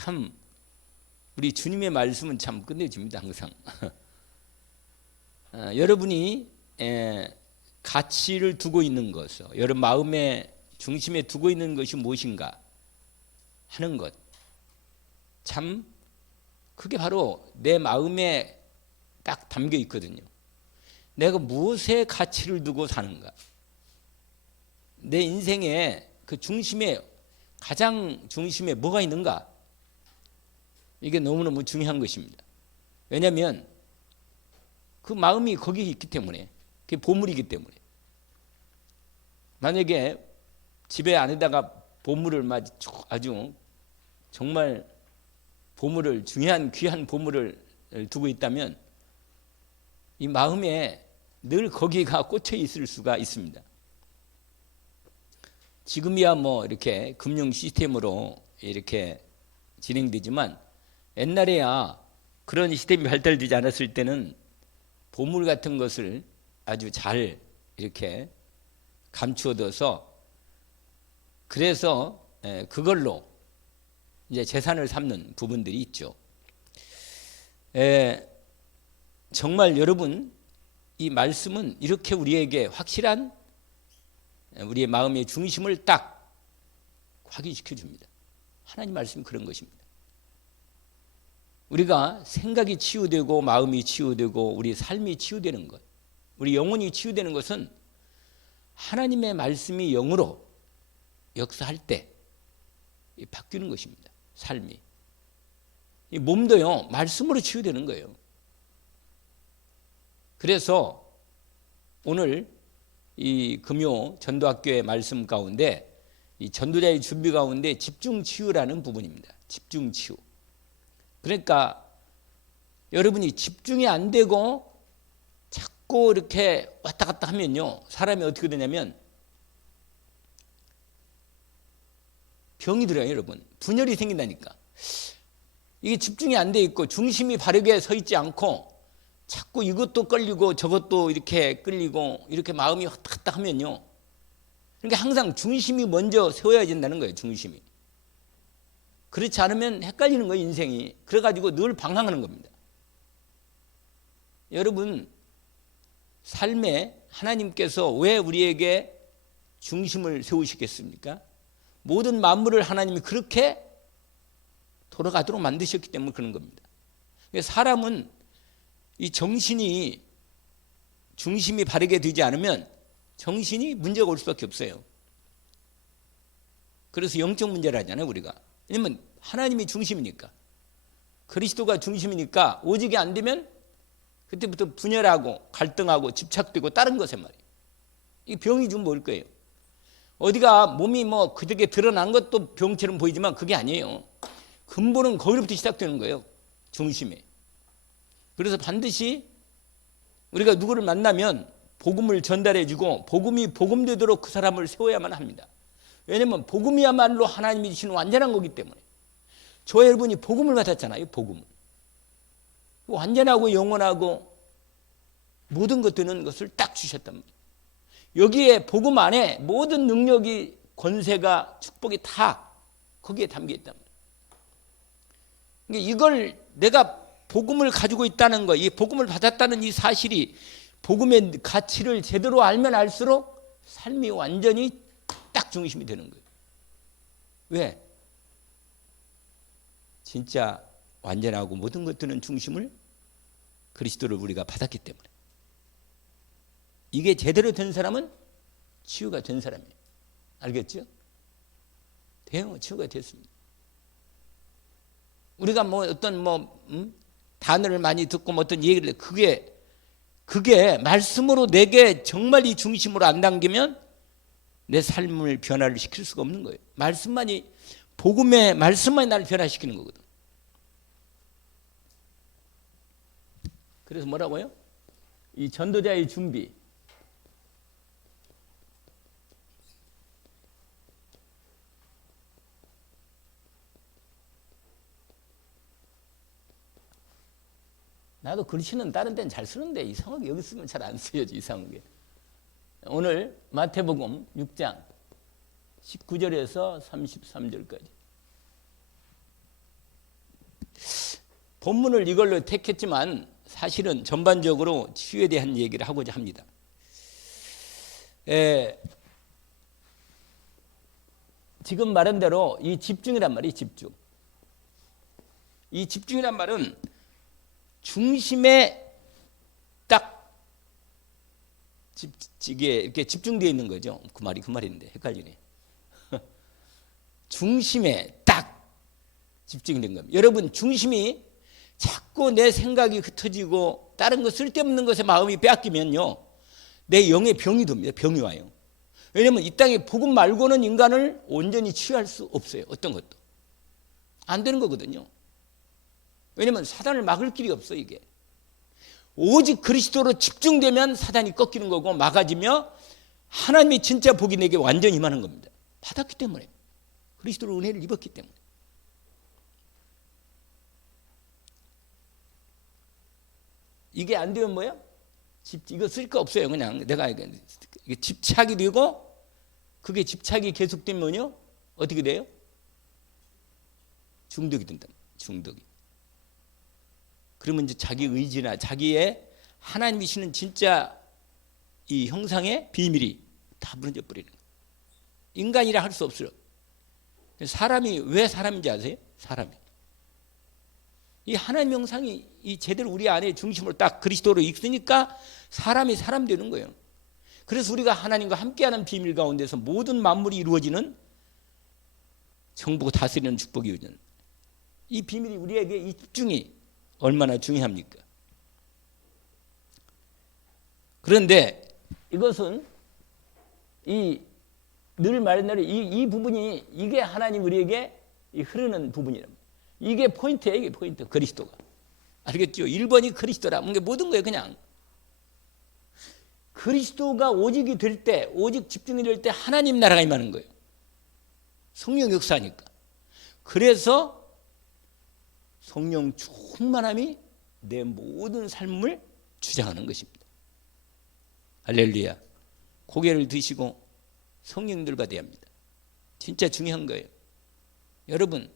참 우리 주님의 말씀은 참 끝내줍니다. 항상 여러분이 가치를 두고 있는 것, 여러분 마음의 중심에 두고 있는 것이 무엇인가 하는 것, 참 그게 바로 내 마음에 딱 담겨 있거든요. 내가 무엇에 가치를 두고 사는가, 내 인생의 그 중심에, 가장 중심에 뭐가 있는가, 이게 너무너무 중요한 것입니다. 왜냐하면 그 마음이 거기에 있기 때문에, 그게 보물이기 때문에. 만약에 집에 안에다가 보물을 아주 정말 보물을, 중요한 귀한 보물을 두고 있다면 이 마음에 늘 거기가 꽂혀 있을 수가 있습니다. 지금이야 뭐 이렇게 금융 시스템으로 이렇게 진행되지만 옛날에야 그런 시스템이 발달되지 않았을 때는 보물 같은 것을 아주 잘 이렇게 감추어둬서, 그래서 그걸로 이제 재산을 삼는 부분들이 있죠. 정말 여러분, 이 말씀은 이렇게 우리에게 확실한 우리의 마음의 중심을 딱 확인시켜 줍니다. 하나님 말씀이 그런 것입니다. 우리가 생각이 치유되고 마음이 치유되고 우리 삶이 치유되는 것, 우리 영혼이 치유되는 것은 하나님의 말씀이 영으로 역사할 때 바뀌는 것입니다. 삶이. 이 몸도요, 말씀으로 치유되는 거예요. 그래서 오늘 이 금요 전도학교의 말씀 가운데, 이 전도자의 준비 가운데 집중 치유라는 부분입니다. 집중 치유. 그러니까 여러분이 집중이 안 되고 자꾸 이렇게 왔다 갔다 하면요, 사람이 어떻게 되냐면 병이 들어요. 여러분, 분열이 생긴다니까. 이게 집중이 안 돼 있고 중심이 바르게 서 있지 않고 자꾸 이것도 끌리고 저것도 이렇게 끌리고 이렇게 마음이 왔다 갔다 하면요, 그러니까 항상 중심이 먼저 세워야 된다는 거예요. 중심이. 그렇지 않으면 헷갈리는 거예요, 인생이. 그래가지고 늘 방황하는 겁니다. 여러분, 삶에 하나님께서 왜 우리에게 중심을 세우시겠습니까? 모든 만물을 하나님이 그렇게 돌아가도록 만드셨기 때문에 그런 겁니다. 사람은 이 정신이, 중심이 바르게 되지 않으면 정신이 문제가 올 수밖에 없어요. 그래서 영적 문제를 하잖아요, 우리가. 왜냐면 하나님이 중심이니까, 그리스도가 중심이니까 오직이 안 되면 그때부터 분열하고 갈등하고 집착되고 다른 것에 말이에요. 이 병이 좀 뭘 거예요. 어디가 몸이 뭐 그렇게 드러난 것도 병처럼 보이지만 그게 아니에요. 근본은 거기로부터 시작되는 거예요, 중심에. 그래서 반드시 우리가 누구를 만나면 복음을 전달해주고 복음이 복음되도록 그 사람을 세워야만 합니다. 왜냐하면 복음이야말로 하나님이 주시는 완전한 거기 때문에. 저 여러분이 복음을 받았잖아요. 복음을. 완전하고 영원하고 모든 것 되는 것을 딱 주셨단 말이에요. 여기에 복음 안에 모든 능력이, 권세가, 축복이 다 거기에 담겨 있단 말이에요. 그러니까 이걸 내가 복음을 가지고 있다는 거, 이 복음을 받았다는 이 사실이, 복음의 가치를 제대로 알면 알수록 삶이 완전히 딱 중심이 되는 거예요. 왜? 진짜 완전하고 모든 것들은 중심을, 그리스도를 우리가 받았기 때문에. 이게 제대로 된 사람은 치유가 된 사람이에요. 알겠죠? 돼요. 치유가 됐습니다. 우리가 뭐 어떤 단어를 많이 듣고 뭐 어떤 얘기를 해, 그게 말씀으로 내게 정말 이 중심으로 안 당기면 내 삶을 변화를 시킬 수가 없는 거예요. 말씀만이, 복음의 말씀만이 나를 변화시키는 거거든. 그래서 뭐라고요? 이 전도자의 준비. 나도 글씨는 다른 데는 잘 쓰는데 이상하게 여기 쓰면 잘 안 쓰여져. 이상하게. 오늘 마태복음 6장 19절에서 33절까지. 본문을 이걸로 택했지만 사실은 전반적으로 치유에 대한 얘기를 하고자 합니다. 지금 말한 대로 이 집중이란 말이 집중. 이 집중이란 말은 중심에 딱 이렇게 집중되어 있는 거죠. 그 말인데 헷갈리네. 중심에 딱 집중이 된 겁니다. 여러분, 중심이 자꾸 내 생각이 흩어지고 다른 거 쓸데없는 것에 마음이 빼앗기면요, 내 영에 병이 듭니다. 병이 와요. 왜냐하면 이 땅에 복음 말고는 인간을 온전히 치유할 수 없어요. 어떤 것도 안 되는 거거든요. 왜냐하면 사단을 막을 길이 없어. 이게 오직 그리스도로 집중되면 사단이 꺾이는 거고 막아지며 하나님이 진짜 복이 내게 완전히 임하는 겁니다. 받았기 때문에, 그리스도로 은혜를 입었기 때문에. 이게 안 되면 뭐예요? 이거 쓸 거 없어요. 그냥 내가 이게 집착이 되고, 그게 집착이 계속되면요 어떻게 돼요? 중독이 된다. 중독이. 그러면 이제 자기 의지나 자기의 하나님이시는 진짜 이 형상의 비밀이 다 무너져 버리는 거예요. 인간이라 할 수 없어요. 사람이 왜 사람인지 아세요? 사람이. 이 하나님 형상이 이 제대로 우리 안에 중심으로 딱 그리스도로 있으니까 사람이 사람 되는 거예요. 그래서 우리가 하나님과 함께하는 비밀 가운데서 모든 만물이 이루어지는 정복을 다스리는 축복이 이루어지는 이 비밀이 우리에게 이 집중이 얼마나 중요합니까? 그런데 이것은 늘 말한 대로 이 부분이 이게 하나님 우리에게 흐르는 부분이랍니다. 이게 포인트예요. 이게 포인트. 그리스도가. 알겠죠? 1번이 그리스도라. 모든 거예요. 그냥. 그리스도가 오직이 될 때, 오직 집중이 될 때 하나님 나라가 임하는 거예요. 성령 역사니까. 그래서 성령 충만함이 내 모든 삶을 주장하는 것입니다. 할렐루야. 고개를 드시고 성령들과 대합니다. 진짜 중요한 거예요. 여러분,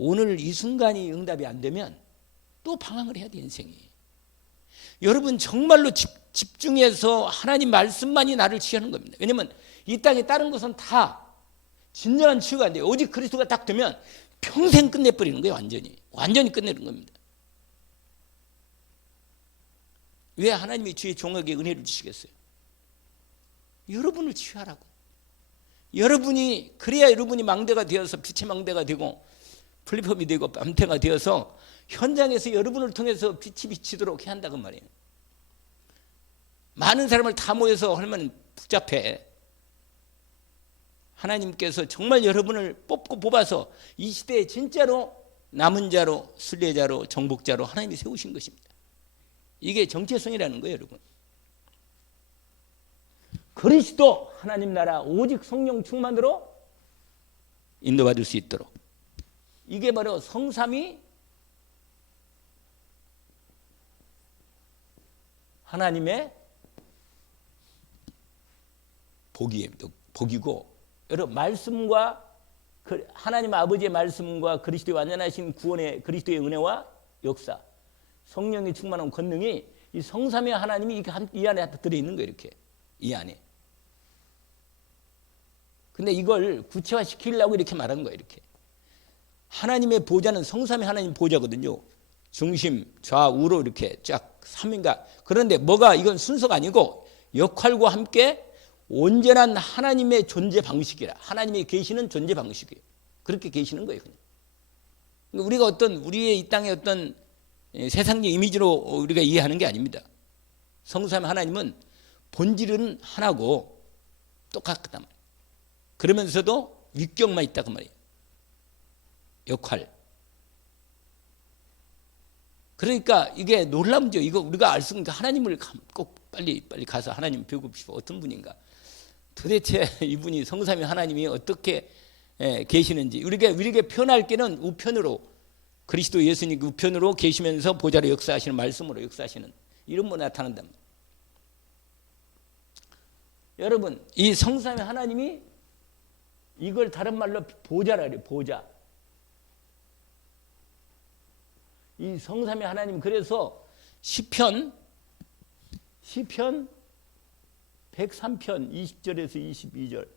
오늘 이 순간이 응답이 안 되면 또 방황을 해야 돼, 인생이. 여러분, 정말로 집중해서 하나님 말씀만이 나를 치유하는 겁니다. 왜냐하면 이 땅에 다른 것은 다 진정한 치유가 안 돼요. 오직 그리스도가 딱 되면 평생 끝내버리는 거예요. 완전히 끝내는 겁니다. 왜 하나님이 주의 종에게 은혜를 주시겠어요? 여러분을 치유하라고. 그래야 여러분이 망대가 되어서 빛의 망대가 되고 플랫폼이 되고 뺨태가 되어서 현장에서 여러분을 통해서 빛이 비치도록 해야 한다고 말이에요. 많은 사람을 다 모여서 하면 복잡해. 하나님께서 정말 여러분을 뽑아서 이 시대에 진짜로 남은 자로, 순례자로, 정복자로 하나님이 세우신 것입니다. 이게 정체성이라는 거예요, 여러분. 그리스도 하나님 나라 오직 성령 충만으로 인도받을 수 있도록. 이게 바로 성삼위 하나님의 복이고, 여러분, 말씀과 하나님 아버지의 말씀과 그리스도의 완전하신 구원의 그리스도의 은혜와 역사, 성령이 충만한 권능이 이 성삼위 하나님이 이 안에 들어있는 거예요. 이렇게 이 안에. 근데 이걸 구체화시키려고 이렇게 말한 거예요. 이렇게 하나님의 보좌는 성삼위 하나님 보좌거든요. 중심, 좌우로 이렇게 쫙 삼인가. 그런데 이건 순서가 아니고 역할과 함께 온전한 하나님의 존재 방식이라. 하나님이 계시는 존재 방식이에요. 그렇게 계시는 거예요. 그냥. 우리가 우리의 이 땅의 어떤 세상적 이미지로 우리가 이해하는 게 아닙니다. 성삼위 하나님은 본질은 하나고 똑같단 말이에요. 그러면서도 위격만 있다 그 말이에요. 역할. 그러니까 이게 놀랍죠. 이거 우리가 알 수 있는 게 하나님을 꼭 빨리 가서 하나님 배우십시오. 어떤 분인가. 도대체 이분이 성삼위 하나님이 어떻게 계시는지 우리에게 표현할 게는 우편으로 그리스도 예수님 우편으로 계시면서 보좌로 역사하시는 말씀으로 역사하시는 이런 분 나타난다. 여러분, 이 성삼위 하나님이 이걸 다른 말로 보좌라 그래요. 보좌. 이 성삼위 하나님. 그래서 시편 103편 20절에서 22절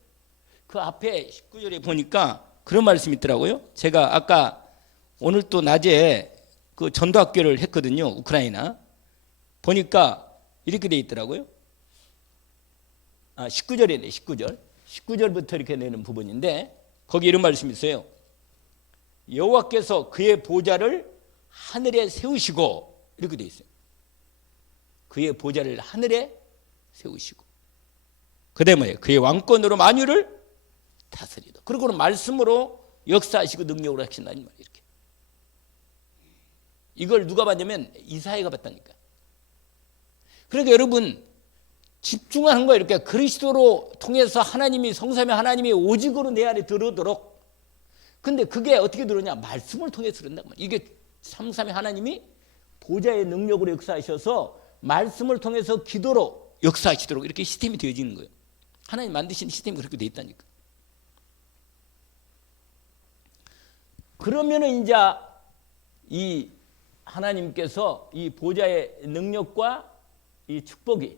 그 앞에 19절에 보니까 그런 말씀이 있더라고요. 제가 아까 오늘 또 낮에 그 전도학교를 했거든요. 우크라이나. 보니까 이렇게 돼 있더라고요. 19절이네. 19절부터 이렇게 내는 부분인데 거기 이런 말씀이 있어요. 여호와께서 그의 보좌를 하늘에 세우시고, 이렇게 돼 있어요. 그의 보좌를 하늘에 세우시고, 그다음에 뭐예요? 그의 왕권으로 만유를 다스리다. 그리고는 말씀으로 역사하시고 능력으로 하신다는 말이에요. 이렇게. 이걸 누가 봤냐면 이사야가 봤다니까. 그러니까 여러분 집중하는 거예요. 이렇게 그리스도로 통해서 하나님이, 성삼위 하나님이 오직으로 내 안에 들어오도록. 근데 그게 어떻게 들어오냐? 말씀을 통해서 그런단 말이에요. 이게 성삼위 하나님이 보좌의 능력으로 역사하셔서 말씀을 통해서 기도로 역사하시도록 이렇게 시스템이 되어지는 거예요. 하나님 만드신 시스템이 그렇게 되어 있다니까. 그러면은 이제 이 하나님께서 이 보좌의 능력과 이 축복이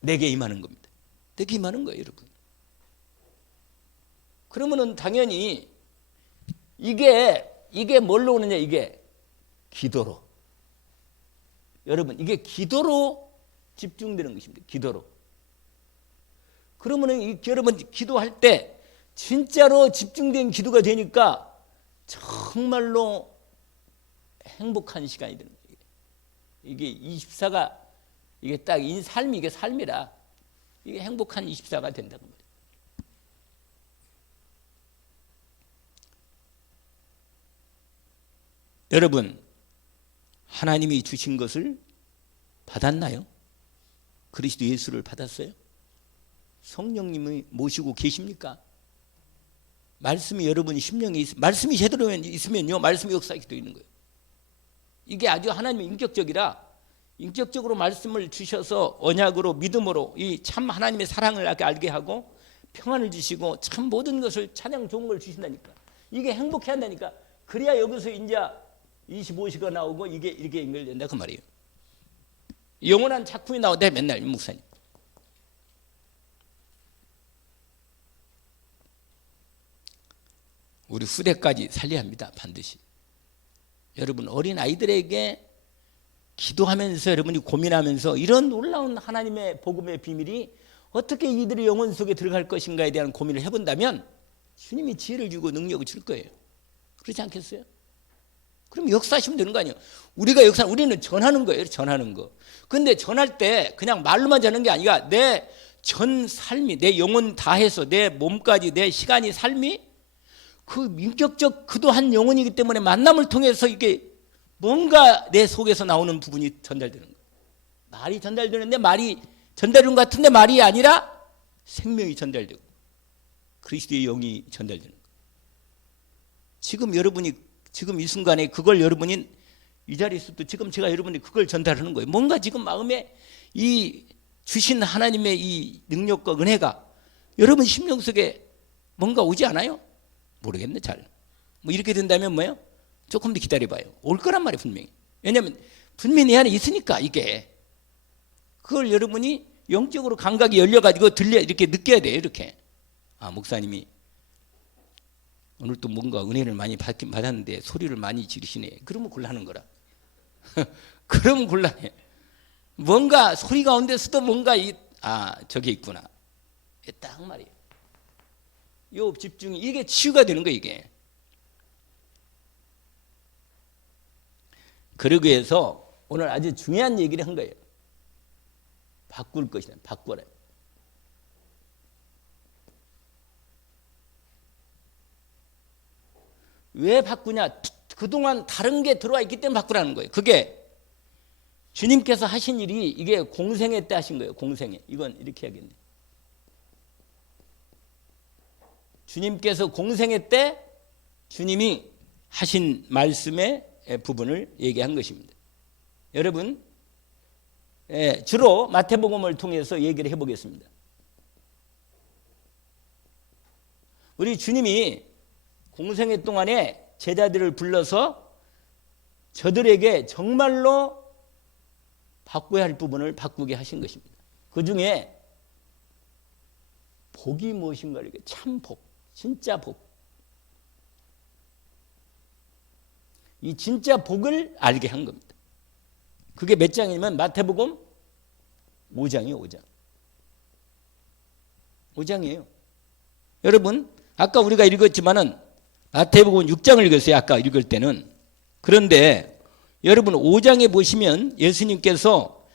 내게 임하는 겁니다. 내게 임하는 거예요, 여러분. 그러면은 당연히 이게 뭘로 오느냐? 이게 기도로. 여러분, 이게 기도로 집중되는 것입니다. 기도로. 그러면은 여러분 기도할 때 진짜로 집중된 기도가 되니까 정말로 행복한 시간이 되는 거예요. 이게 24가 이게 딱 이 삶이 이게 삶이라 이게 행복한 24가 된다는 거예요. 여러분, 하나님이 주신 것을 받았나요? 그리스도 예수를 받았어요? 성령님이 모시고 계십니까? 말씀이 여러분 심령에 말씀이 제대로 있으면요, 말씀이 역사하게 있는 거예요. 이게 아주 하나님의 인격적이라 인격적으로 말씀을 주셔서 언약으로 믿음으로 이 참 하나님의 사랑을 알게 하고 평안을 주시고 참 모든 것을 찬양 좋은 걸 주신다니까. 이게 행복해 한다니까. 그래야 여기서 이제 25시가 나오고 이게 이렇게 연결된다 그 말이에요. 영원한 작품이 나오대 맨날 목사님. 우리 후대까지 살려야 합니다. 반드시. 여러분 어린 아이들에게 기도하면서 여러분이 고민하면서 이런 놀라운 하나님의 복음의 비밀이 어떻게 이들의 영혼 속에 들어갈 것인가에 대한 고민을 해본다면 주님이 지혜를 주고 능력을 줄 거예요. 그렇지 않겠어요? 그럼 역사하시면 되는 거 아니에요. 우리는 전하는 거예요. 전하는 거. 근데 전할 때 그냥 말로만 전하는 게 아니라 내 전 삶이, 내 영혼 다해서 내 몸까지 내 시간이 삶이 그 인격적 그도한 영혼이기 때문에 만남을 통해서 이게 뭔가 내 속에서 나오는 부분이 전달되는 거예요. 말이 전달되는데 말이 전달되는 것 같은데 말이 아니라 생명이 전달되고 그리스도의 영이 전달되는 거예요. 지금 여러분이 지금 이 순간에 그걸 여러분이 이 자리에서도 지금 제가 여러분이 그걸 전달하는 거예요. 뭔가 지금 마음에 이 주신 하나님의 이 능력과 은혜가 여러분 심령 속에 뭔가 오지 않아요? 모르겠네 잘. 뭐 이렇게 된다면 뭐예요? 조금 더 기다려봐요. 올 거란 말이에요 분명히. 왜냐하면 분명히 내 안에 있으니까 이게. 그걸 여러분이 영적으로 감각이 열려가지고 이렇게 느껴야 돼요. 이렇게. 아 목사님이 오늘 또 뭔가 은혜를 많이 받긴 받았는데 소리를 많이 지르시네. 그러면 곤란한 거라. 그러면 곤란해. 뭔가 소리 가운데서도 뭔가 저게 있구나. 딱 말이에요. 요 집중이 이게 치유가 되는 거예요. 이게. 그러기 위해서 오늘 아주 중요한 얘기를 한 거예요. 바꿀 것이다. 바꿔라. 왜 바꾸냐? 그동안 다른 게 들어와 있기 때문에 바꾸라는 거예요. 그게 주님께서 하신 일이 이게 공생애 때 하신 거예요. 공생애. 이건 이렇게 해야겠네. 주님께서 공생애 때 주님이 하신 말씀의 부분을 얘기한 것입니다. 여러분 주로 마태복음을 통해서 얘기를 해보겠습니다. 우리 주님이 공생애 동안에 제자들을 불러서 저들에게 정말로 바꿔야 할 부분을 바꾸게 하신 것입니다. 그 중에 복이 무엇인가를, 참 복, 진짜 복. 이 진짜 복을 알게 한 겁니다. 그게 몇 장이면 마태복음 5장이에요. 5장. 5장이에요. 여러분, 아까 우리가 읽었지만은 마태복음 6장을 읽었어요. 아까 읽을 때는. 그런데 여러분 5장에 보시면 예수님께서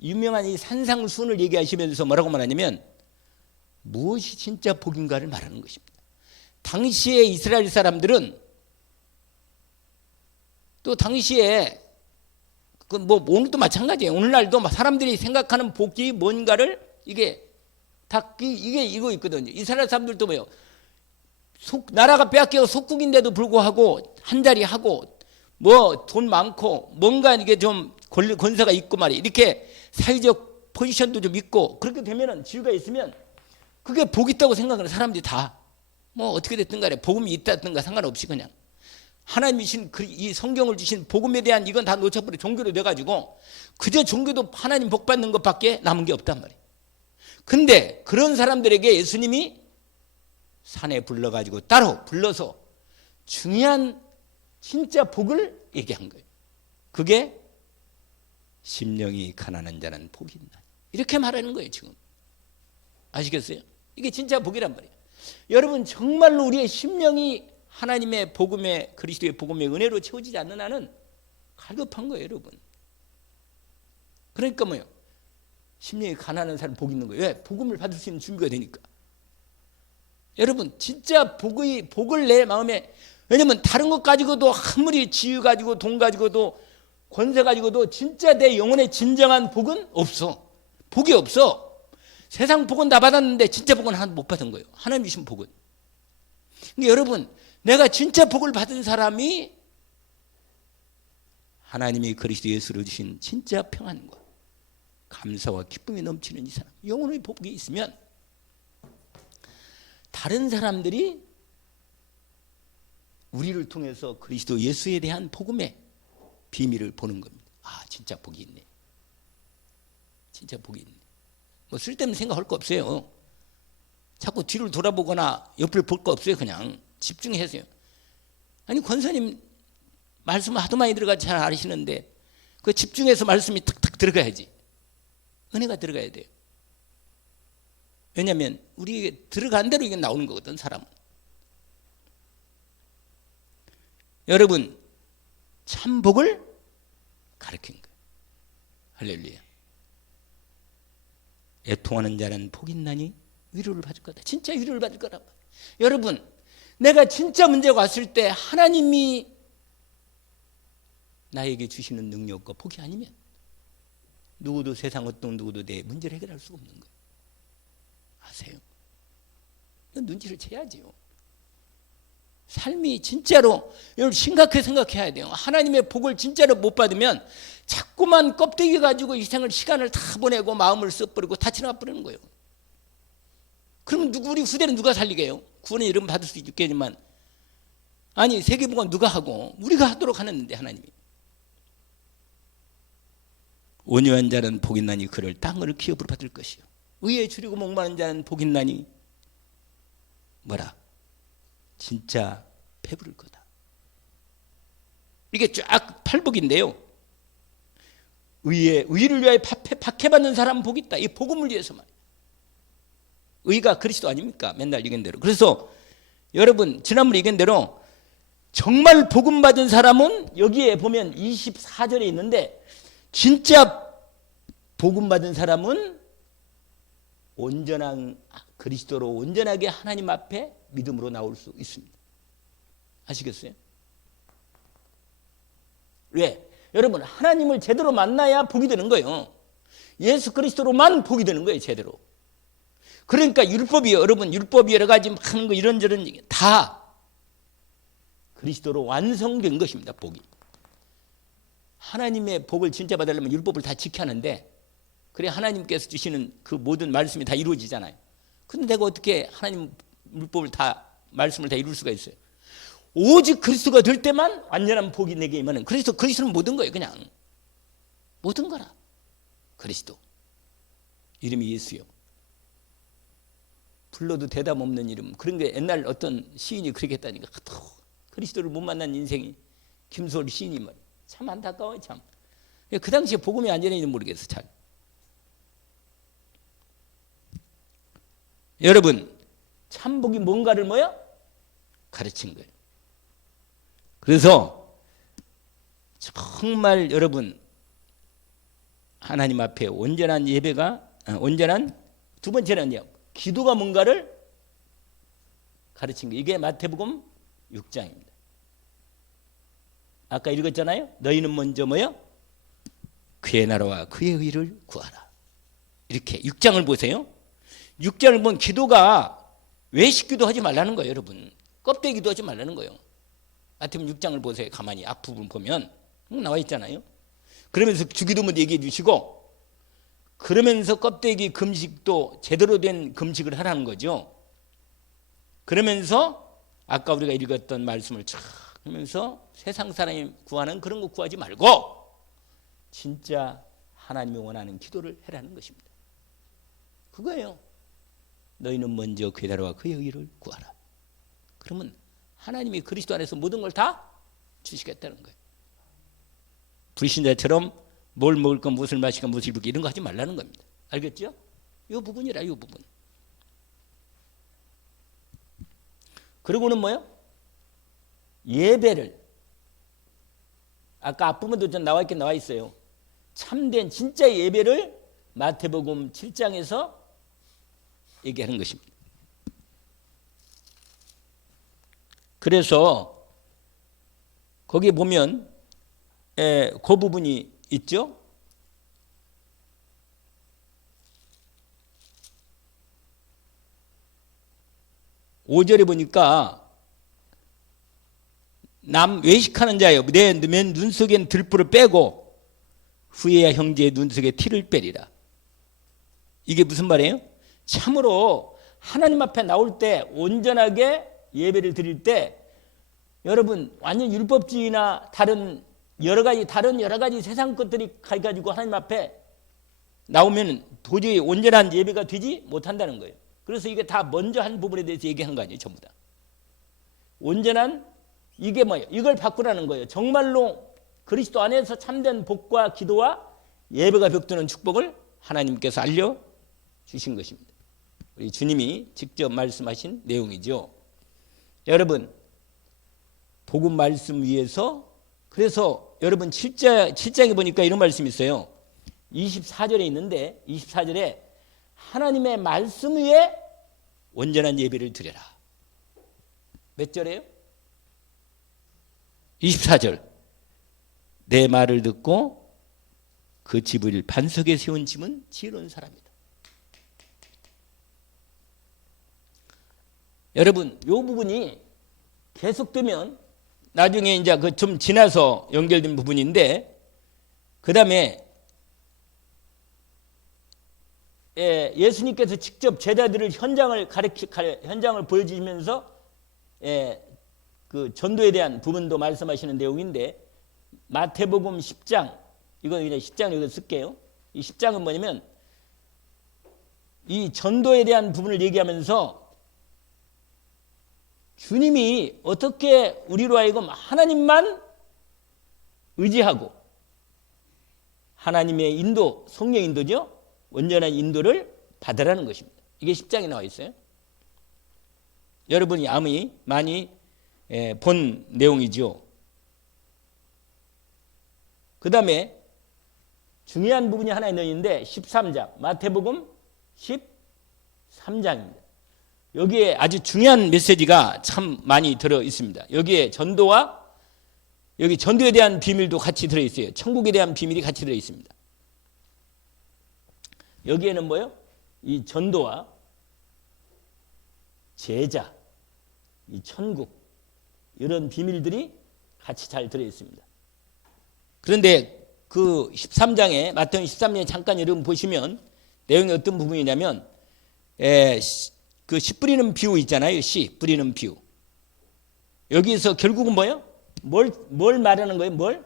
유명한 이 산상수훈을 얘기하시면서 뭐라고 말하냐면 무엇이 진짜 복인가를 말하는 것입니다. 당시에 이스라엘 사람들은 또 당시에 뭐 오늘도 마찬가지예요. 오늘날도 사람들이 생각하는 복이 뭔가를 이게 다 이게 이거 있거든요. 이스라엘 사람들도 뭐요? 나라가 빼앗겨 속국인데도 불구하고 한 자리 하고 뭐 돈 많고 뭔가 이게 좀 권세가 있고 말이에요. 이렇게 사회적 포지션도 좀 있고 그렇게 되면은 지위가 있으면 그게 복 있다고 생각하는 사람들이 다 뭐 어떻게 됐든 간에 복음이 있다든가 상관없이 그냥 하나님이 주신 이 성경을 주신 복음에 대한 이건 다 놓쳐버려 종교로 돼가지고 그저 종교도 하나님 복 받는 것밖에 남은 게 없단 말이에요. 근데 그런 사람들에게 예수님이 산에 불러가지고 따로 불러서 중요한 진짜 복을 얘기한 거예요. 그게 심령이 가난한 자는 복이 있나 이렇게 말하는 거예요. 지금 아시겠어요? 이게 진짜 복이란 말이에요. 여러분 정말로 우리의 심령이 하나님의 복음의 그리스도의 복음의 은혜로 채워지지 않는 한은 갈급한 거예요. 여러분. 그러니까 뭐요? 심령이 가난한 사람 복이 있는 거예요. 왜? 복음을 받을 수 있는 준비가 되니까. 여러분 진짜 복을 내 마음에, 왜냐면 다른 것 가지고도 아무리 지유 가지고 돈 가지고도 권세 가지고도 진짜 내 영혼의 진정한 복은 없어. 복이 없어. 세상 복은 다 받았는데 진짜 복은 하나도 못 받은 거예요. 하나님 주신 복은. 근데 여러분 내가 진짜 복을 받은 사람이 하나님이 그리스도 예수로 주신 진짜 평안과 감사와 기쁨이 넘치는 이 사람, 영혼의 복이 있으면 다른 사람들이 우리를 통해서 그리스도 예수에 대한 복음의 비밀을 보는 겁니다. 아, 진짜 복이 있네. 진짜 복이 있네. 뭐 쓸데없는 생각할 거 없어요. 자꾸 뒤를 돌아보거나 옆을 볼 거 없어요. 그냥 집중해서요. 아니 권사님 말씀을 하도 많이 들어가 잘 아시는데 그 집중해서 말씀이 탁탁 들어가야지. 은혜가 들어가야 돼요. 왜냐하면 우리에게 들어간 대로 이게 나오는 거거든. 사람은. 여러분 참 복을 가르친 거예요. 할렐루야. 애통하는 자는 복이 있나니 위로를 받을 거다. 진짜 위로를 받을 거란 말이에요. 여러분 내가 진짜 문제가 왔을 때 하나님이 나에게 주시는 능력과 복이 아니면 누구도 세상 어떤 누구도 내 문제를 해결할 수가 없는 거예요. 아세요? 눈치를 채야지요. 삶이 진짜로 여러분 심각하게 생각해야 돼요. 하나님의 복을 진짜로 못 받으면 자꾸만 껍데기 가지고 이 생을 시간을 다 보내고 마음을 써버리고 다 지나버리는 거예요. 그러면 우리 후대는 누가 살리게요? 구원의 이름 받을 수 있겠지만 아니 세계복음 누가 하고 우리가 하도록 하는데 하나님이. 온유한 자는 복이 있나니 그를 땅을 기업으로 받을 것이요 의에 줄이고 목마른 자는 복이 있나니 뭐라? 진짜 배부를 거다. 이게 쫙 팔복인데요. 의를 위하여 박해받는 사람은 복이 있다. 이 복음을 위해서 말이에요. 의가 그리스도 아닙니까? 맨날 얘기한 대로. 그래서 여러분 지난번에 얘기한 대로 정말 복음 받은 사람은 여기에 보면 24절에 있는데 진짜 복음 받은 사람은 온전한 그리스도로 온전하게 하나님 앞에 믿음으로 나올 수 있습니다. 아시겠어요? 왜? 여러분 하나님을 제대로 만나야 복이 되는 거예요. 예수 그리스도로만 복이 되는 거예요. 제대로. 그러니까 율법이 여러분 율법이 여러 가지 하는 거 이런저런 다 그리스도로 완성된 것입니다. 복이. 하나님의 복을 진짜 받으려면 율법을 다 지켜야 하는데 그래 하나님께서 주시는 그 모든 말씀이 다 이루어지잖아요. 근데 내가 어떻게 하나님 율법을 다 말씀을 다 이룰 수가 있어요? 오직 그리스도가 될 때만 완전한 복이 내게 임하는. 그래서 그리스도는 모든 거예요. 그냥 모든 거라. 그리스도 이름이 예수요. 불러도 대답 없는 이름. 그런 게 옛날 어떤 시인이 그렇게 했다니까. 그리스도를 못 만난 인생이 김소월 시인이 말이야. 참 안타까워요. 참. 그 당시에 복음이 안전했는지 모르겠어. 잘. 여러분, 참복이 뭔가를 뭐야? 가르친 거예요. 그래서 정말 여러분 하나님 앞에 온전한 예배가 온전한 두 번째는요. 기도가 뭔가를 가르친 거예요. 이게 마태복음 6장입니다. 아까 읽었잖아요. 너희는 먼저 뭐요? 그의 나라와 그의 의를 구하라. 이렇게 6장을 보세요. 6장을 보면 기도가 외식 기도하지 말라는 거예요. 여러분. 껍데기 기도하지 말라는 거예요. 마태복음 6장을 보세요. 가만히 앞부분 보면 나와 있잖아요. 그러면서 주기도 먼저 얘기해 주시고 그러면서 껍데기 금식도 제대로 된 금식을 하라는 거죠. 그러면서 아까 우리가 읽었던 말씀을 쫙 하면서 세상 사람이 구하는 그런 거 구하지 말고 진짜 하나님이 원하는 기도를 해라는 것입니다. 그거예요. 너희는 먼저 그의 나라와 그의 의를 구하라. 그러면 하나님이 그리스도 안에서 모든 걸 다 주시겠다는 거예요. 불신자처럼 뭘 먹을 건 무엇을 마실 건 무엇을 입을 건 이런 거 하지 말라는 겁니다. 알겠죠? 이 부분이라 이 부분. 그리고는 뭐요? 예배를 아까 앞부분도 좀 나와 있긴 나와 있어요. 참된 진짜 예배를 마태복음 7장에서 얘기하는 것입니다. 그래서 거기에 보면 그 부분이 있죠. (5절에) 보니까 남 외식하는 자여 내 눈속엔 들불을 빼고 후에야 형제의 눈속에 티를 빼리라. 이게 무슨 말이에요? 참으로 하나님 앞에 나올 때 온전하게 예배를 드릴 때 여러분 완전 율법주의나 다른 여러 가지 세상 것들이 가지고 하나님 앞에 나오면 도저히 온전한 예배가 되지 못한다는 거예요. 그래서 이게 다 먼저 한 부분에 대해서 얘기하는 거 아니에요. 전부 다. 온전한 이게 뭐예요? 이걸 바꾸라는 거예요. 정말로 그리스도 안에서 참된 복과 기도와 예배가 벽두는 축복을 하나님께서 알려주신 것입니다. 우리 주님이 직접 말씀하신 내용이죠. 여러분 복음 말씀 위에서 그래서 여러분 7장에 보니까 이런 말씀이 있어요. 24절에 있는데 24절에 하나님의 말씀 위에 온전한 예배를 드려라. 몇 절이에요? 24절. 내 말을 듣고 그 집을 반석에 세운 집은 지혜로운 사람이다. 여러분 이 부분이 계속되면 나중에 이제 그 좀 지나서 연결된 부분인데 그 다음에 예수님께서 직접 제자들을 현장을 보여주시면서 그 전도에 대한 부분도 말씀하시는 내용인데 마태복음 10장 이거 그냥 10장 여기 쓸게요. 이 10장은 뭐냐면 이 전도에 대한 부분을 얘기하면서 주님이 어떻게 우리로 하여금 하나님만 의지하고 하나님의 인도, 성령 인도죠. 온전한 인도를 받으라는 것입니다. 이게 10장에 나와 있어요. 여러분이 아무리 많이 본 내용이죠. 그 다음에 중요한 부분이 하나 있는데 13장 마태복음 13장입니다. 여기에 아주 중요한 메시지가 참 많이 들어 있습니다. 여기에 전도와 여기 전도에 대한 비밀도 같이 들어 있어요. 천국에 대한 비밀이 같이 들어 있습니다. 여기에는 뭐요? 이 전도와 제자, 이 천국 이런 비밀들이 같이 잘 들어 있습니다. 그런데 그 13장에 마태복음 13장에 잠깐 여러분 보시면 내용이 어떤 부분이냐면 그 씨 뿌리는 비유 있잖아요. 씨 뿌리는 비유. 여기서 결국은 뭐예요? 뭘 말하는 거예요? 뭘?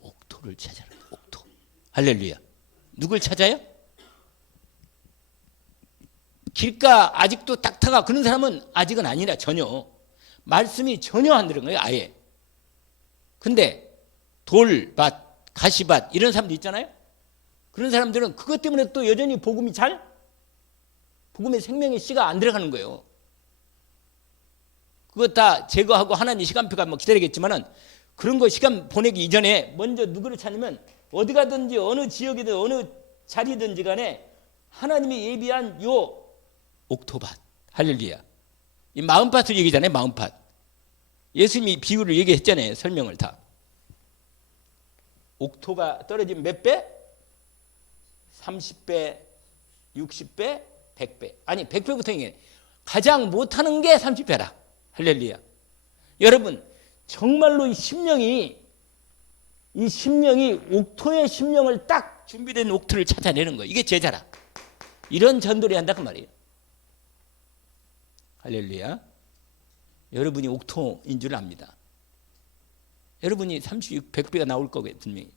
옥토를 찾아라. 옥토. 할렐루야. 누굴 찾아요? 길가 아직도 딱타가 그런 사람은 아직은 아니라 전혀. 말씀이 전혀 안 들은 거예요. 아예. 근데 돌밭, 가시밭 이런 사람도 있잖아요. 그런 사람들은 그것 때문에 또 여전히 복음의 생명의 씨가 안 들어가는 거예요. 그거 다 제거하고 하나님 시간표가 뭐 기다리겠지만은 그런 거 시간 보내기 이전에 먼저 누구를 찾으면 어디 가든지 어느 지역이든 어느 자리든지 간에 하나님이 예비한 요 옥토밭. 할렐루야. 이 마음밭을 얘기잖아요. 마음밭. 예수님이 비유를 얘기했잖아요. 설명을 다. 옥토가 떨어지면 몇 배? 30배, 60배, 100배. 아니 100배부터 얘기해. 가장 못하는 게 30배라. 할렐루야. 여러분 정말로 이 심령이 옥토의 심령을 딱 준비된 옥토를 찾아내는 거예요. 이게 제자라. 이런 전도를 한다 그 말이에요. 할렐루야. 여러분이 옥토인 줄 압니다. 여러분이 36, 100배가 나올 거고요. 분명히.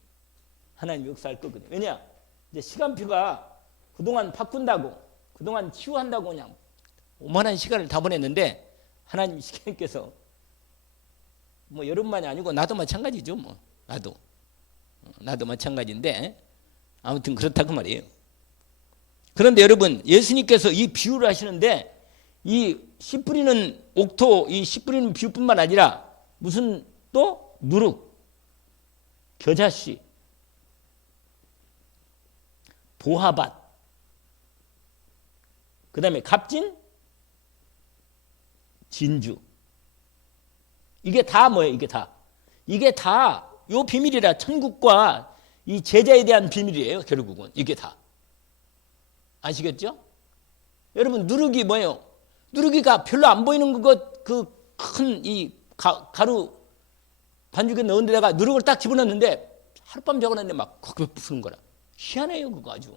하나님 역사할 거거든요. 왜냐? 이제 시간표가 그동안 바꾼다고 그동안 치유한다고 그냥 오만한 시간을 다 보냈는데 하나님 시간께서 뭐 여러분만이 아니고 나도 마찬가지죠. 뭐 나도 마찬가지인데 아무튼 그렇다고 말이에요. 그런데 여러분 예수님께서 이 비유를 하시는데 이 씨 뿌리는 옥토, 이 씨 뿌리는 비유뿐만 아니라 무슨 또 누룩, 겨자씨, 보화밭, 그 다음에 갑진, 진주. 이게 다 뭐예요? 이게 다 요 비밀이라 천국과 이 제자에 대한 비밀이에요. 결국은 이게 다 아시겠죠? 여러분 누룩이 뭐예요? 누룩이가 별로 안 보이는 그것 그 큰 이 가루 반죽에 넣은 데다가 누룩을 딱 집어넣는데 하룻밤 적어놨는데 막 거기에 부수는 거라. 희한해요 그거 아주.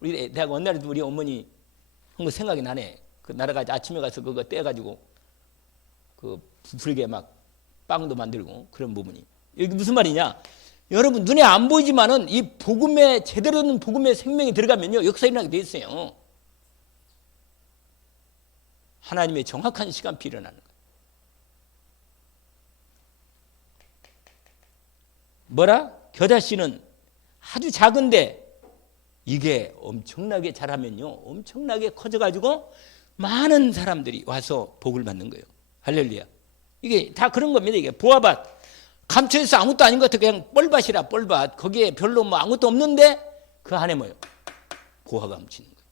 우리 내가 어느 날에도 우리 어머니 한 거 생각이 나네. 그 나라가 아침에 가서 그거 떼가지고 그 부풀게 막 빵도 만들고 그런 부분이. 여기 무슨 말이냐? 여러분 눈에 안 보이지만은 이 복음에 제대로 된 복음의 생명이 들어가면요 역사 일어나게 돼 있어요. 하나님의 정확한 시간표 일어나는 거예요. 뭐라? 겨자씨는 아주 작은데 이게 엄청나게 자라면요 엄청나게 커져가지고 많은 사람들이 와서 복을 받는 거예요. 할렐루야. 이게 다 그런 겁니다. 이게 보화밭 감춰서 아무것도 아닌 것 같아. 그냥 뻘밭이라 뻘밭. 거기에 별로 뭐 아무것도 없는데 그 안에 뭐예요? 보화가 묻히는 거예요.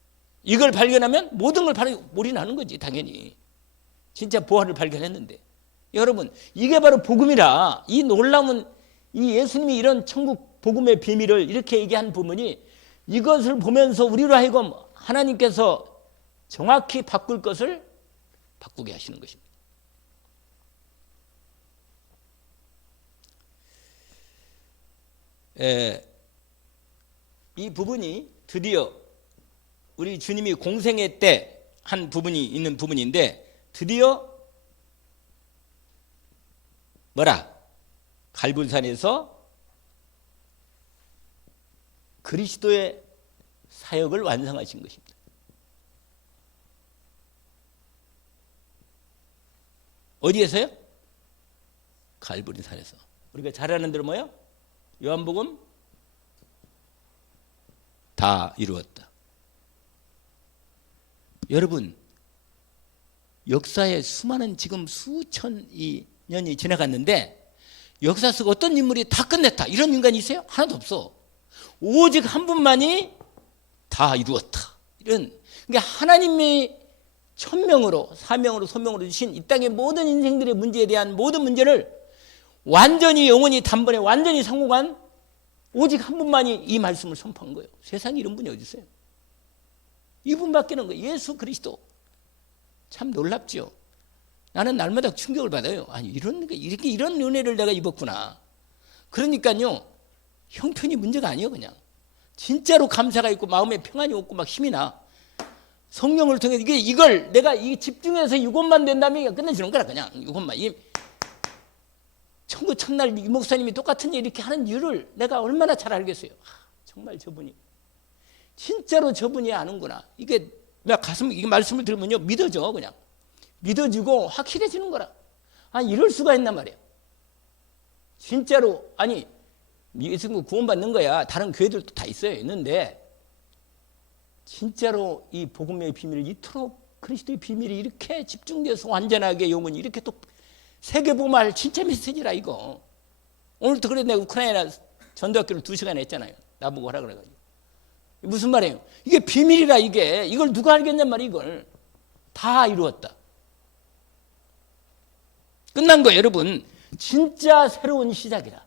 이걸 발견하면 모든 걸 바로 올인하는 거지 당연히. 진짜 보화를 발견했는데 여러분 이게 바로 복음이라. 이 놀라운 이 예수님이 이런 천국 복음의 비밀을 이렇게 얘기한 부분이 이것을 보면서 우리로 하여금 하나님께서 정확히 바꿀 것을 바꾸게 하시는 것입니다. 이 부분이 드디어 우리 주님이 공생애 때 한 부분이 있는 부분인데 드디어 뭐라? 갈불산에서 그리스도의 사역을 완성하신 것입니다. 어디에서요? 갈보리산에서. 우리가 잘 아는 대로 뭐예요? 요한복음 다 이루었다. 여러분 역사에 수많은 지금 수천이 년이 지나갔는데 역사 속 어떤 인물이 다 끝냈다 이런 인간이 있어요? 하나도 없어. 오직 한 분만이 다 이루었다. 이런 그러니까 하나님이 천명으로 사명으로 소명으로 주신 이 땅의 모든 인생들의 문제에 대한 모든 문제를 완전히 영원히 단번에 완전히 성공한 오직 한 분만이 이 말씀을 선포한 거예요. 세상에 이런 분이 어디 있어요? 이분밖에 없는 거예요. 예수 그리스도. 참 놀랍죠. 나는 날마다 충격을 받아요. 아니 이런 은혜를 내가 입었구나. 그러니까요 형편이 문제가 아니에요. 그냥 진짜로 감사가 있고 마음에 평안이 없고 막 힘이 나. 성령을 통해 이걸 내가 이 집중해서 이것만 된다면 끝내주는 거라. 그냥 이것만. 천국 첫날 이 목사님이 똑같은 일 이렇게 하는 이유를 내가 얼마나 잘 알겠어요. 정말 저분이 진짜로 저분이 아는구나. 이게 내가 이 말씀을 들으면요 믿어져. 그냥 믿어지고 확실해지는 거라. 이럴 수가 있단 말이야. 진짜로. 아니 예수 구원받는 거야. 다른 교회들도 다 있는데 진짜로 이 복음의 비밀을 이토록 그리스도의 비밀이 이렇게 집중돼서 완전하게 영혼이 이렇게 또 세계복음할 진짜 메시지라 이거. 오늘도 그래 내가 우크라이나 전도학교를 2시간 했잖아요. 나보고 하라 그래가지고. 무슨 말이에요? 이게 비밀이라 이게. 이걸 누가 알겠냔 말이야. 이걸 다 이루었다. 끝난 거예요 여러분. 진짜 새로운 시작이라.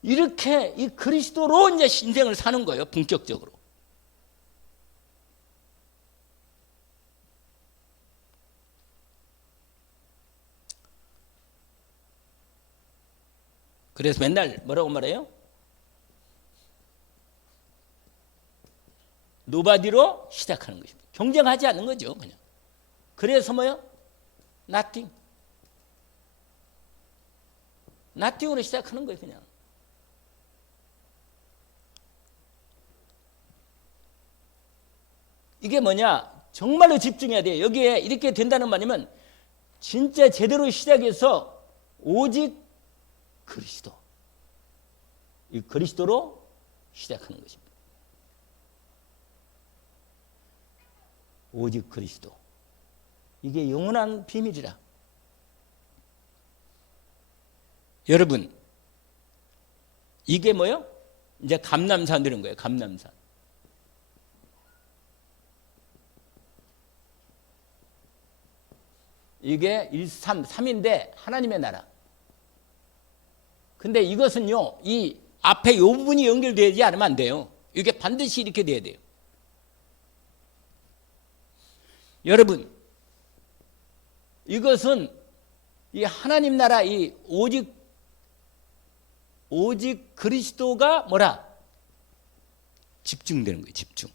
이렇게 이 그리스도로 이제 인생을 사는 거예요. 본격적으로. 그래서 맨날 뭐라고 말해요? 노바디로 시작하는 것입니다. 경쟁하지 않는 거죠. 그냥. 그래서 뭐요? nothing. nothing으로 시작하는 거예요. 그냥. 이게 뭐냐? 정말로 집중해야 돼요. 여기에 이렇게 된다는 말이면 진짜 제대로 시작해서 오직 그리스도. 이 그리스도로 시작하는 것입니다. 오직 그리스도. 이게 영원한 비밀이라. 여러분, 이게 뭐요? 이제 감람산 되는 거예요. 감람산. 이게 3인데 하나님의 나라. 근데 이것은요, 이 앞에 이 부분이 연결되지 않으면 안 돼요. 이게 반드시 이렇게 돼야 돼요. 여러분, 이것은 이 하나님 나라, 이 오직 그리스도가 뭐라? 집중되는 거예요. 집중.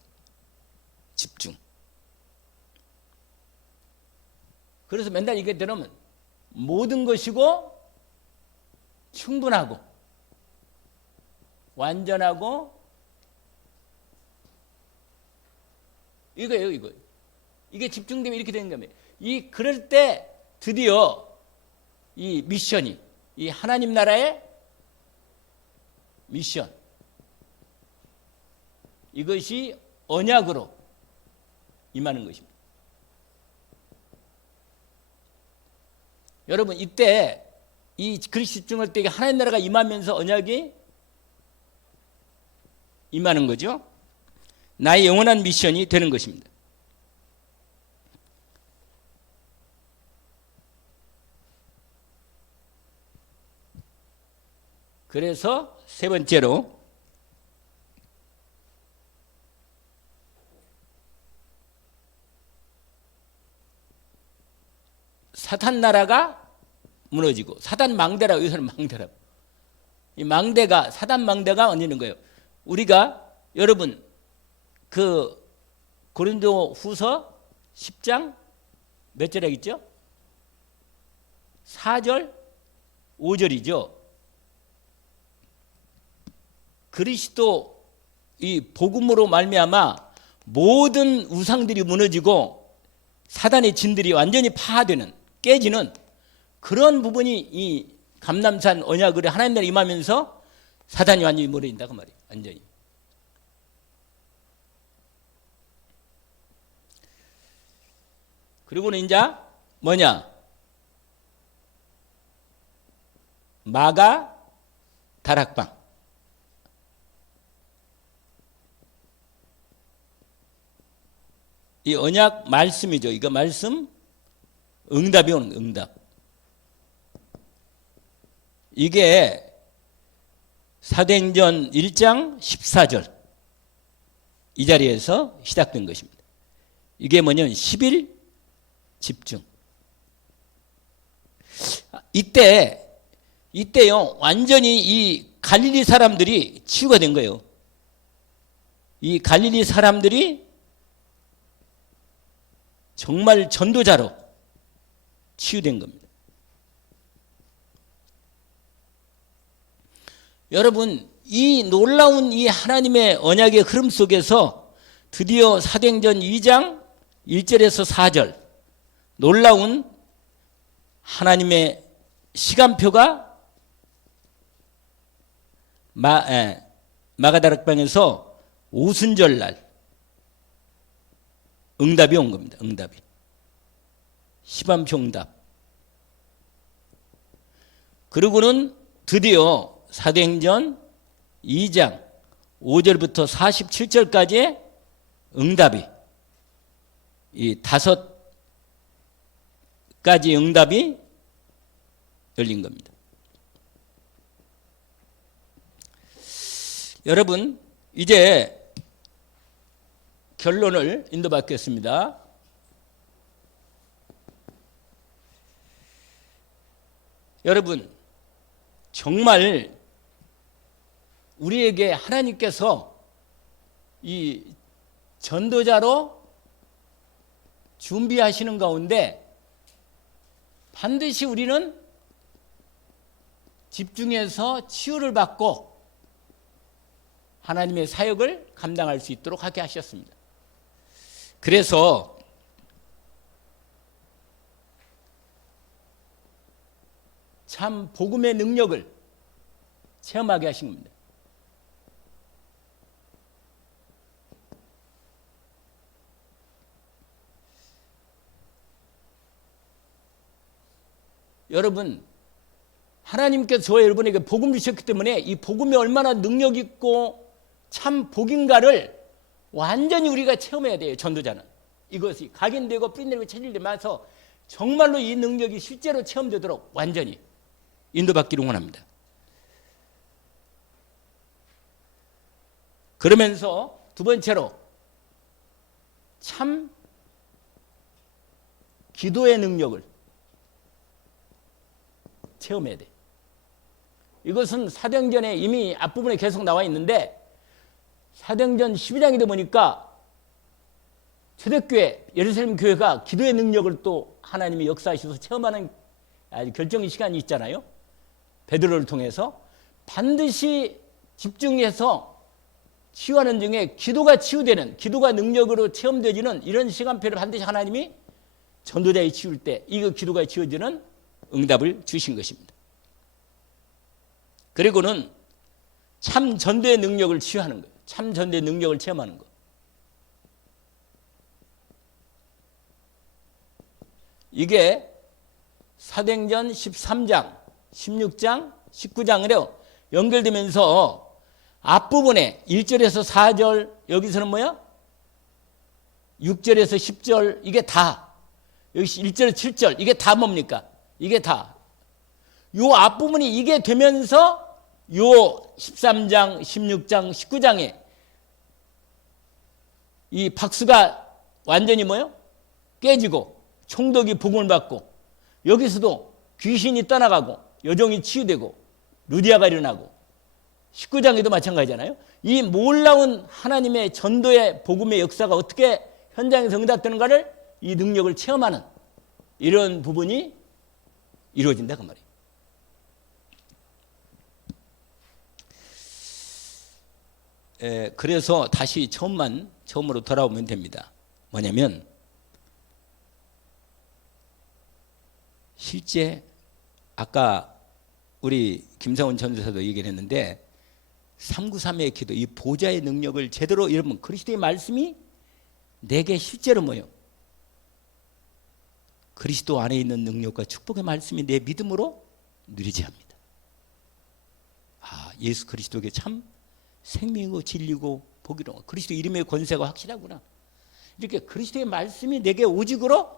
그래서 맨날 이게 들으면 모든 것이고 충분하고 완전하고 이거예요, 이거. 이게 집중되면 이렇게 되는 겁니다. 그럴 때 드디어 이 미션이, 이 하나님 나라의 미션, 이것이 언약으로 임하는 것입니다. 여러분, 이때 이 그리스도 집중할 때 하나님 나라가 임하면서 언약이 임하는 거죠. 나의 영원한 미션이 되는 것입니다. 그래서 세 번째로 사탄 나라가 무너지고, 사단 망대라고, 여기서는 망대라고. 이 망대가, 사단 망대가 얹는 거예요. 우리가 여러분 그 고린도 후서 10장 몇 절에 있죠? 4절 5절이죠. 그리스도 이 복음으로 말미암아 모든 우상들이 무너지고 사단의 진들이 완전히 파하되는, 깨지는 그런 부분이 이 감람산 언약으로 하나님 나라에 임하면서 사단이 완전히 무너진다 그 말이에요. 완전히. 그리고는 이제 뭐냐? 마가 다락방. 이 언약 말씀이죠. 이거 말씀 응답이 오는 거예요. 응답. 이게 사도행전 1장 14절 이 자리에서 시작된 것입니다. 이게 뭐냐면 10일 집중. 이때요 완전히 이 갈릴리 사람들이 치유가 된 거예요. 이 갈릴리 사람들이 정말 전도자로 치유된 겁니다. 여러분, 이 놀라운 이 하나님의 언약의 흐름 속에서 드디어 사도행전 2장 1절에서 4절 놀라운 하나님의 시간표가 마가다락방에서 오순절날 응답이 온 겁니다. 응답이. 시간표 응답. 그리고는 드디어 사도행전 2장 5절부터 47절까지의 응답이, 이 5가지 응답이 열린 겁니다. 여러분, 이제 결론을 인도받겠습니다. 여러분, 정말 우리에게 하나님께서 이 전도자로 준비하시는 가운데 반드시 우리는 집중해서 치유를 받고 하나님의 사역을 감당할 수 있도록 하게 하셨습니다. 그래서 참 복음의 능력을 체험하게 하신 겁니다. 여러분, 하나님께서 저와 여러분에게 복음을 주셨기 때문에 이 복음이 얼마나 능력 있고 참 복인가를 완전히 우리가 체험해야 돼요. 전도자는 이것이 각인되고 뿌리내리고 체질되면서 정말로 이 능력이 실제로 체험되도록 완전히 인도받기를 원합니다. 그러면서 두 번째로 참 기도의 능력을 체험해야 돼. 이것은 사도행전에 이미 앞부분에 계속 나와 있는데 사도행전 12장이다 보니까 초대교회 예루살렘 교회가 기도의 능력을 또 하나님이 역사하셔서 체험하는 아주 결정의 시간이 있잖아요. 베드로를 통해서 반드시 집중해서 치유하는 중에 기도가 치유되는, 기도가 능력으로 체험되지는 이런 시간표를 반드시 하나님이 전도자에 치울 때 이거 기도가 치유되는 응답을 주신 것입니다. 그리고는 참 전도의 능력을 치유하는 거예요. 참 전도의 능력을 체험하는 것. 이게 사도행전 13장, 16장, 19장으로 연결되면서 앞부분에 1절에서 4절, 여기서는 뭐야? 6절에서 10절, 이게 다, 여기 1절에서 7절, 이게 다 뭡니까? 이게 다. 요 앞부분이 이게 되면서 요 13장, 16장, 19장에 이 박수가 완전히 뭐요? 깨지고 총독이 복음을 받고 여기서도 귀신이 떠나가고 여종이 치유되고 루디아가 일어나고 19장에도 마찬가지잖아요. 이 놀라운 하나님의 전도의 복음의 역사가 어떻게 현장에서 응답되는가를 이 능력을 체험하는 이런 부분이 이루어진다 그 말이에요. 그래서 다시 처음으로 돌아오면 됩니다. 뭐냐면 실제 아까 우리 김상훈 전도사도 얘기를 했는데 393의 기도, 이 보좌의 능력을 제대로 여러분 그리스도의 말씀이 내게 실제로 뭐예요? 그리스도 안에 있는 능력과 축복의 말씀이 내 믿음으로 누리지 합니다. 아, 예수 그리스도에게 참 생명이고 진리고 복이로 그리스도 이름의 권세가 확실하구나. 이렇게 그리스도의 말씀이 내게 오직으로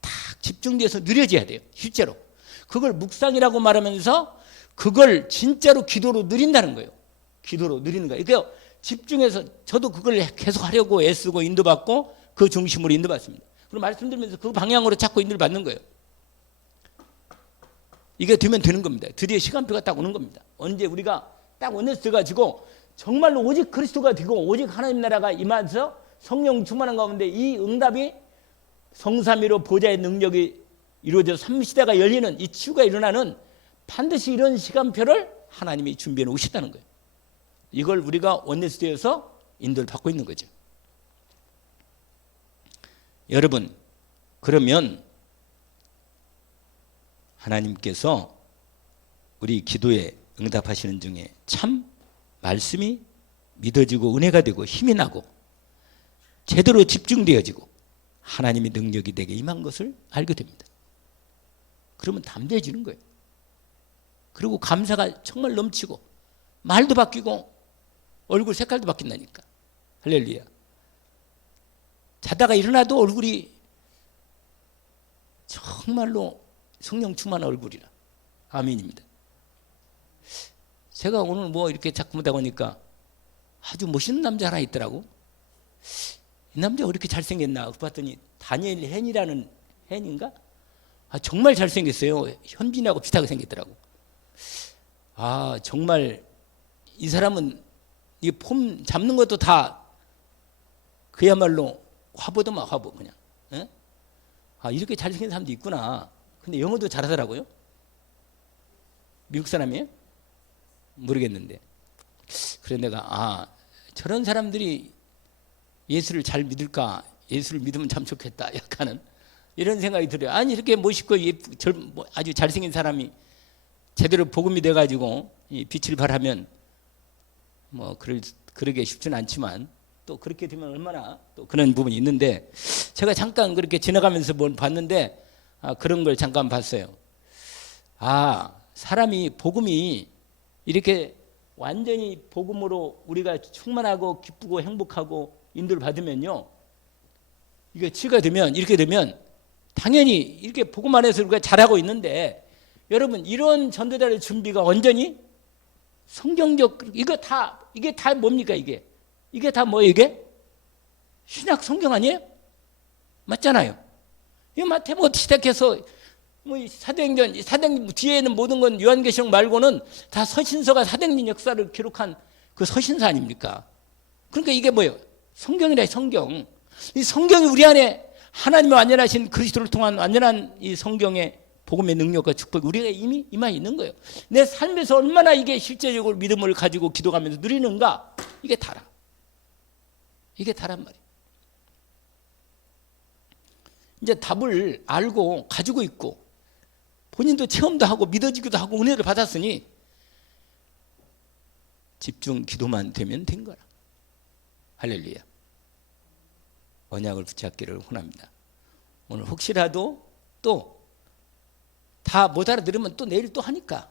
딱 집중돼서 누려져야 돼요. 실제로. 그걸 묵상이라고 말하면서 그걸 진짜로 기도로 누린다는 거예요. 기도로 누리는 거예요. 그러니까 집중해서 저도 그걸 계속 하려고 애쓰고 인도받고 그 중심으로 인도받습니다. 그리고 말씀드리면서 그 방향으로 자꾸 인도를 받는 거예요. 이게 되면 되는 겁니다. 드디어 시간표가 딱 오는 겁니다. 언제 우리가 딱 원내스 돼가지고 정말로 오직 그리스도가 되고 오직 하나님 나라가 임하면서 성령 충만한 가운데 이 응답이 성삼위로 보좌의 능력이 이루어져 3시대가 열리는 이 치유가 일어나는 반드시 이런 시간표를 하나님이 준비해 놓으셨다는 거예요. 이걸 우리가 원내스대에서 인도를 받고 있는 거죠. 여러분, 그러면 하나님께서 우리 기도에 응답하시는 중에 참 말씀이 믿어지고 은혜가 되고 힘이 나고 제대로 집중되어지고 하나님의 능력이 내게 임한 것을 알게 됩니다. 그러면 담대해지는 거예요. 그리고 감사가 정말 넘치고 말도 바뀌고 얼굴 색깔도 바뀐다니까. 할렐루야. 자다가 일어나도 얼굴이 정말로 성령 충만한 얼굴이라. 아멘입니다. 제가 오늘 뭐 이렇게 자꾸 보다 보니까 아주 멋있는 남자 하나 있더라고. 이 남자가 그렇게 잘생겼나 봤더니 다니엘 헨이라는 헨인가? 정말 잘생겼어요. 현빈하고 비슷하게 생겼더라고. 정말 이 사람은 이 폼 잡는 것도 다 그야말로 화보더만 화보 그냥. 에? 이렇게 잘생긴 사람도 있구나. 근데 영어도 잘하더라고요. 미국 사람이에요? 모르겠는데. 그래서 내가 저런 사람들이 예수를 잘 믿을까? 예수를 믿으면 참 좋겠다. 약간은 이런 생각이 들어요. 아니 이렇게 멋있고 아주 잘생긴 사람이 제대로 복음이 돼가지고 이 빛을 발하면 뭐 그러기 쉽지는 않지만 또 그렇게 되면 얼마나 또 그런 부분이 있는데 제가 잠깐 그렇게 지나가면서 봤는데 그런 걸 잠깐 봤어요. 사람이 복음이 이렇게 완전히 복음으로 우리가 충만하고 기쁘고 행복하고 인도를 받으면요, 이게 치유가 되면 이렇게 되면 당연히 이렇게 복음 안에서 우리가 잘하고 있는데 여러분 이런 전도자의 준비가 완전히 성경적 이게 다 뭡니까 이게 다 뭐예요 이게? 신약 성경 아니에요? 맞잖아요. 이 마태복음 시작해서 뭐 사도행전 뒤에는 모든 건 요한계시록 말고는 다 서신서가 사도행전 역사를 기록한 그 서신서 아닙니까? 그러니까 이게 뭐예요? 성경이라 성경. 이 성경이 우리 안에 하나님의 완전하신 그리스도를 통한 완전한 이 성경의 복음의 능력과 축복이 우리가 이미 임하 있는 거예요. 내 삶에서 얼마나 이게 실제적으로 믿음을 가지고 기도하면서 누리는가? 이게 다라. 이게 다란 말이에요. 이제 답을 알고 가지고 있고 본인도 체험도 하고 믿어지기도 하고 은혜를 받았으니 집중 기도만 되면 된 거라. 할렐루야. 언약을 붙잡기를 원합니다. 오늘 혹시라도 또 다 못 알아들으면 또 내일 또 하니까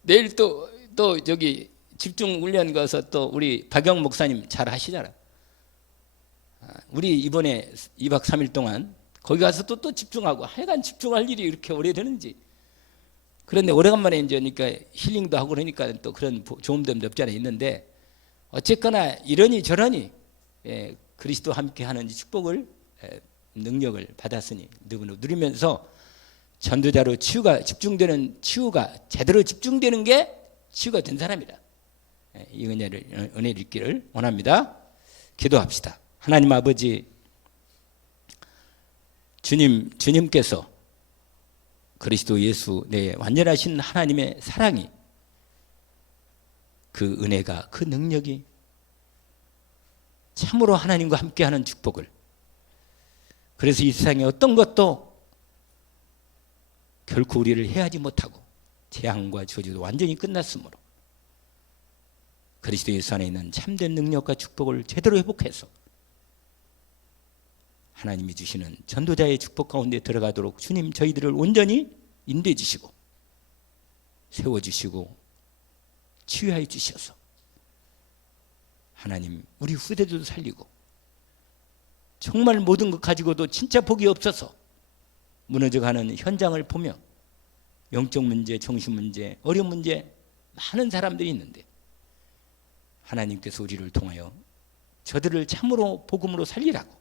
내일 또 저기 집중 훈련 가서 또 우리 박영 목사님 잘 하시잖아. 우리 이번에 2박 3일 동안 거기 가서 또 집중하고 하여간 집중할 일이 이렇게 오래 되는지. 그런데 오래간만에 이제 그러니까 힐링도 하고 그러니까 또 그런 좋은 점도 없지 않아 있는데 어쨌거나 이러니 저러니 그리스도 함께 하는 축복을 능력을 받았으니 누리면서 전도자로 치유가 제대로 집중되는 게 치유가 된 사람이다. 이 은혜를 있기를 원합니다. 기도합시다. 하나님 아버지, 주님께서 그리스도 예수 내 완전하신 하나님의 사랑이 그 은혜가 그 능력이 참으로 하나님과 함께하는 축복을 그래서 이 세상에 어떤 것도 결코 우리를 해하지 못하고 재앙과 저주도 완전히 끝났으므로 그리스도 예수 안에 있는 참된 능력과 축복을 제대로 회복해서 하나님이 주시는 전도자의 축복 가운데 들어가도록 주님 저희들을 온전히 인도해 주시고 세워주시고 치유하여 주셔서 하나님 우리 후대들도 살리고 정말 모든 것 가지고도 진짜 복이 없어서 무너져가는 현장을 보며 영적 문제, 정신 문제, 어려운 문제 많은 사람들이 있는데 하나님께서 우리를 통하여 저들을 참으로 복음으로 살리라고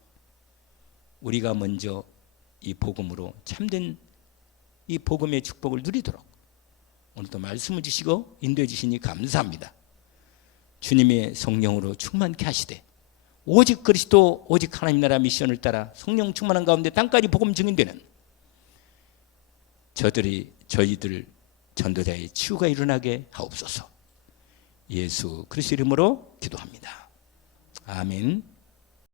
우리가 먼저 이 복음으로 참된 이 복음의 축복을 누리도록 오늘도 말씀을 주시고 인도해 주시니 감사합니다. 주님의 성령으로 충만케 하시되 오직 그리스도 오직 하나님 나라 미션을 따라 성령 충만한 가운데 땅까지 복음 증인되는 저희들 전도자의 치유가 일어나게 하옵소서. 예수 그리스도 이름으로 기도합니다. 아멘.